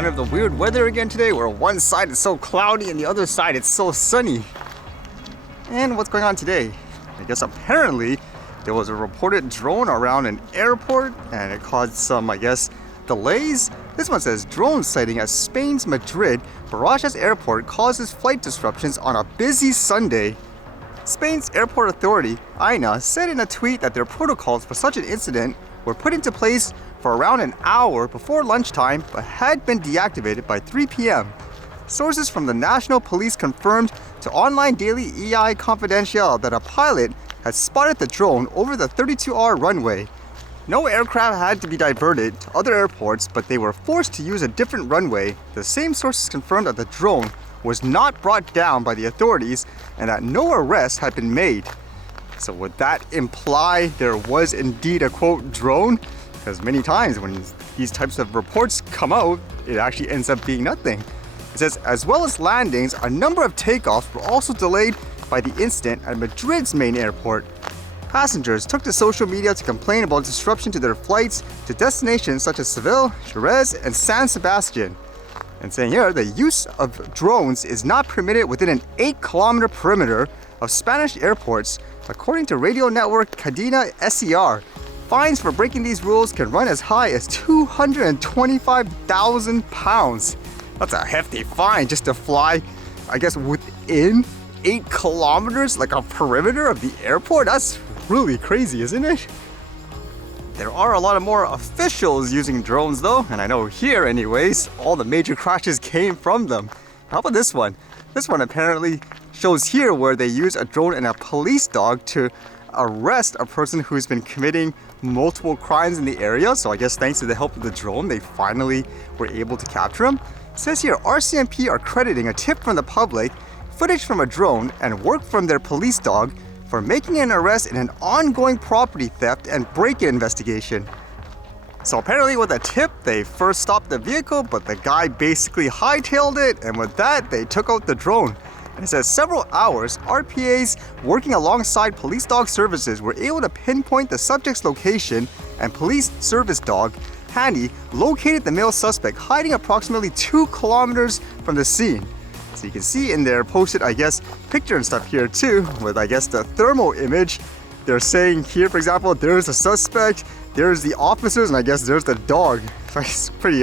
kind of the weird weather again today where one side is so cloudy and the other side it's so sunny. And what's going on today? I guess apparently there was a reported drone around an airport and it caused some, delays. This one says drone sighting at Spain's Madrid Barajas Airport causes flight disruptions on a busy Sunday. Spain's airport authority, AENA, said in a tweet that their protocols for such an incident were put into place for around an hour before lunchtime but had been deactivated by 3 p.m. Sources from the National Police confirmed to online daily EI Confidential that a pilot had spotted the drone over the 32-hour runway. No aircraft had to be diverted to other airports, but they were forced to use a different runway. The same sources confirmed that the drone was not brought down by the authorities and that no arrests had been made. So would that imply there was indeed a quote drone? Because many times when these types of reports come out, it actually ends up being nothing. It says, as well as landings, a number of takeoffs were also delayed by the incident at Madrid's main airport. Passengers took to social media to complain about disruption to their flights to destinations such as Seville, Jerez, and San Sebastian. And saying here, the use of drones is not permitted within an 8-kilometer perimeter of Spanish airports, according to radio network Cadena SER. Fines for breaking these rules can run as high as £225,000. That's a hefty fine just to fly, within 8 kilometers, like a perimeter of the airport. That's really crazy, isn't it? There are a lot of more officials using drones though, and I know here anyways, all the major crashes came from them. How about this one? This one apparently shows here where they use a drone and a police dog to arrest a person who's been committing multiple crimes in the area. So I guess thanks to the help of the drone, they finally were able to capture him. It says here, RCMP are crediting a tip from the public, footage from a drone, and work from their police dog for making an arrest in an ongoing property theft and break-in investigation. So apparently with a tip, they first stopped the vehicle, but the guy basically hightailed it, and with that, they took out the drone. And it says several hours, RPAs working alongside police dog services were able to pinpoint the subject's location, and police service dog, Handy, located the male suspect hiding approximately 2 kilometers from the scene. So you can see in their posted, picture and stuff here too, with the thermal image. They're saying here, for example, there's a suspect, there's the officers, and there's the dog. It's pretty,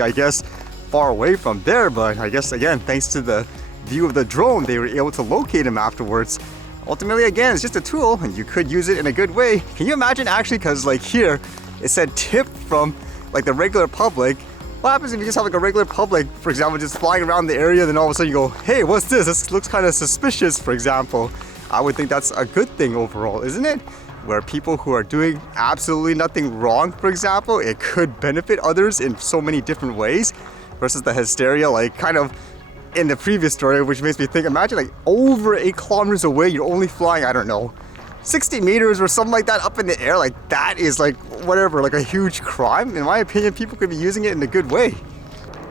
far away from there, but again, thanks to the view of the drone, they were able to locate him afterwards. Ultimately, again, it's just a tool, and you could use it in a good way. Can you imagine actually, because here, it said tip from the regular public. What happens if you just have a regular public, for example, just flying around the area, then all of a sudden you go, hey, what's this? This looks kind of suspicious, for example. I would think that's a good thing overall, isn't it? Where people who are doing absolutely nothing wrong, for example, it could benefit others in so many different ways, versus the hysteria, in the previous story, which makes me think, imagine over 8 kilometers away, you're only flying, 60 meters or something like that up in the air. That is a huge crime. In my opinion, people could be using it in a good way.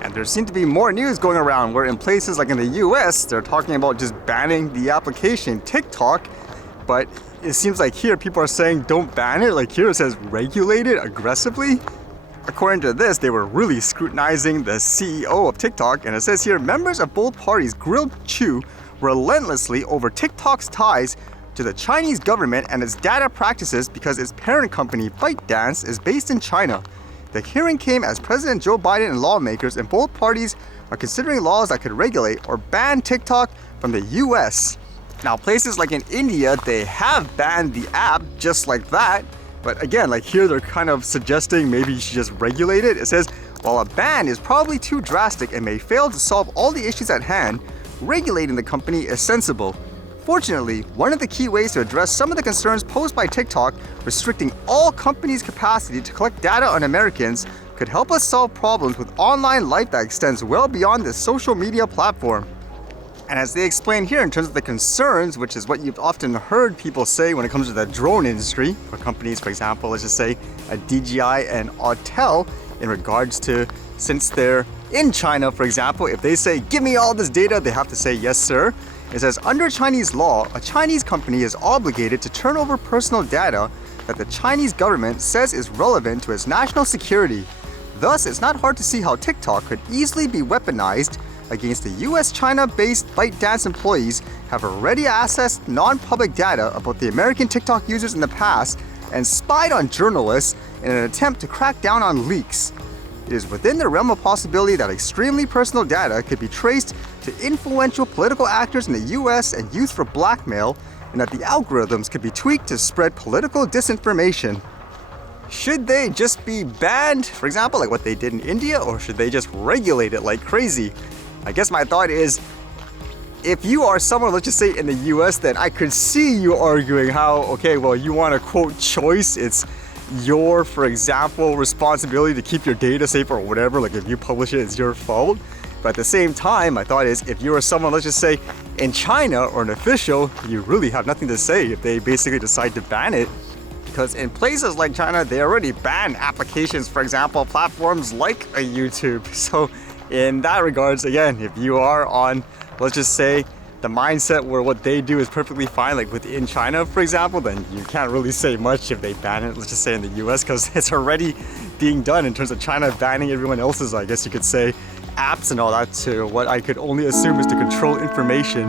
And there seems to be more news going around where in places like in the US, they're talking about just banning the application TikTok, but it seems like here people are saying don't ban it. Here it says regulate it aggressively. According to this, they were really scrutinizing the CEO of TikTok, and it says here, members of both parties grilled Chu relentlessly over TikTok's ties to the Chinese government and its data practices because its parent company, ByteDance, is based in China. The hearing came as President Joe Biden and lawmakers in both parties are considering laws that could regulate or ban TikTok from the US. Now, places like in India, they have banned the app just like that. But again, here they're kind of suggesting maybe you should just regulate it. It says, while a ban is probably too drastic and may fail to solve all the issues at hand, regulating the company is sensible. Fortunately, one of the key ways to address some of the concerns posed by TikTok, restricting all companies' capacity to collect data on Americans, could help us solve problems with online life that extends well beyond this social media platform. And as they explain here in terms of the concerns, which is what you've often heard people say when it comes to the drone industry, for companies, for example, let's just say a DJI and Autel, in regards to, since they're in China, for example, if they say, give me all this data, they have to say, yes, sir. It says, under Chinese law, a Chinese company is obligated to turn over personal data that the Chinese government says is relevant to its national security. Thus, it's not hard to see how TikTok could easily be weaponized against the US-China-based ByteDance employees have already accessed non-public data about the American TikTok users in the past and spied on journalists in an attempt to crack down on leaks. It is within the realm of possibility that extremely personal data could be traced to influential political actors in the US and used for blackmail, and that the algorithms could be tweaked to spread political disinformation. Should they just be banned, for example, like what they did in India, or should they just regulate it like crazy? I guess my thought is, if you are someone, let's just say in the US, then I could see you arguing how, okay, well, you want to quote choice, it's your, for example, responsibility to keep your data safe or whatever, like if you publish it, it's your fault. But at the same time, my thought is, if you are someone, let's just say in China or an official, you really have nothing to say if they basically decide to ban it. Because in places like China, they already ban applications, for example, platforms like a YouTube. So in that regards, again, if you are on, let's just say, the mindset where what they do is perfectly fine, like within China, for example, then you can't really say much if they ban it, let's just say in the US, because it's already being done in terms of China banning everyone else's, I guess you could say, apps and all that to what I could only assume is to control information.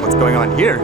What's going on here?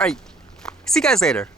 Alright, see you guys later.